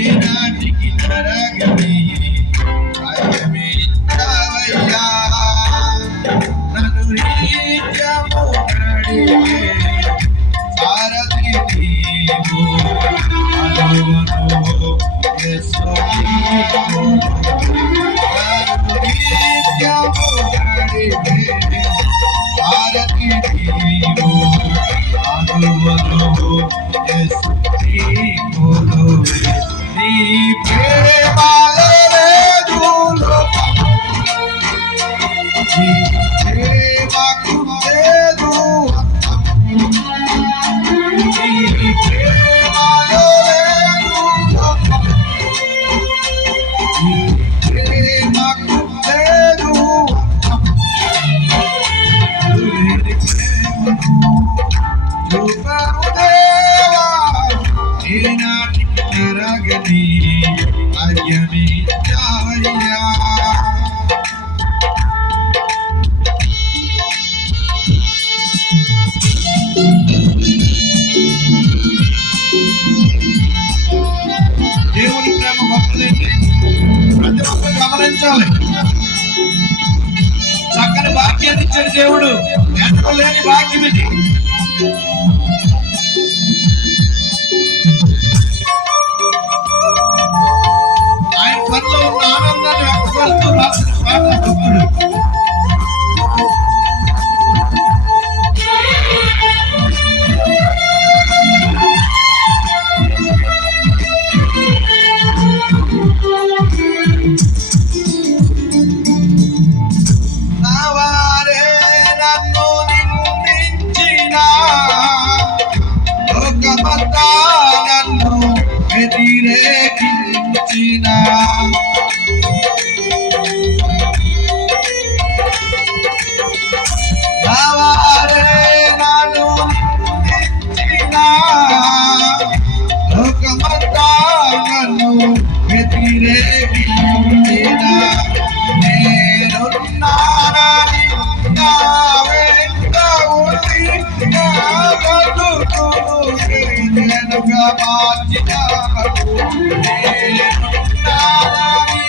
ఈనాటికి తరగని భాగ్యమే ఇచ్చావయ్యా. నన్ను నిత్యము నడిపే సారథి నీవు, అనువను యేసు నీవు. నన్ను నిత్యము నడిపే సారథి నీవు, అనువను యేసు నీవు. నీ ప్రేమలో లేదు లోపం, నీ ప్రేమకు లేదు అంతం. నీ ప్రేమలో లేదు లోపం, నీ ప్రేమకు లేదు అంతం. నీ ప్రేమను చూపరు దేవా, ఈనాటికి తరగని భాగ్యమే ఇచ్చావయ్యా. దేవుని ప్రేమ గొప్పదండి, ప్రతి ఒక్కరు గమనించాలి. చక్కని భాగ్యాన్ని ఇచ్చిన దేవుడు, ఎన్నో లేని భాగ్యం ఇది. ఆయన పనిలో ఉన్న ఆనందాన్ని వ్యక్తపరుస్తూ రాసిన పాట భక్తుడు. నా వారే నన్ను నిందించిన, లోకమంతా నన్ను వ్యతిరేకించిన, నా వారే నన్ను నిందించిన, లోకమంతా నన్ను వ్యతిరేకించిన, నేనున్నానని నా వెంట ఉండి నా బతుకును నేనుగా మార్చినావు. నేనున్నానని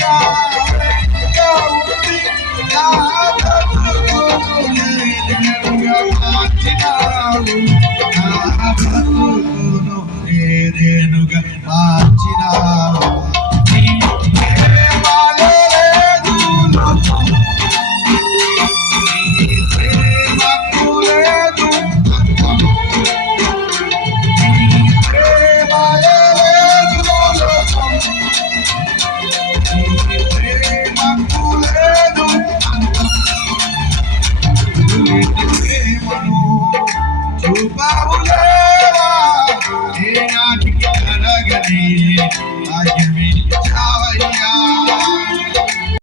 నా వెంట ఉండి నా బతుకును నేనుగా మార్చినావు. నా బతుకును నేనుగా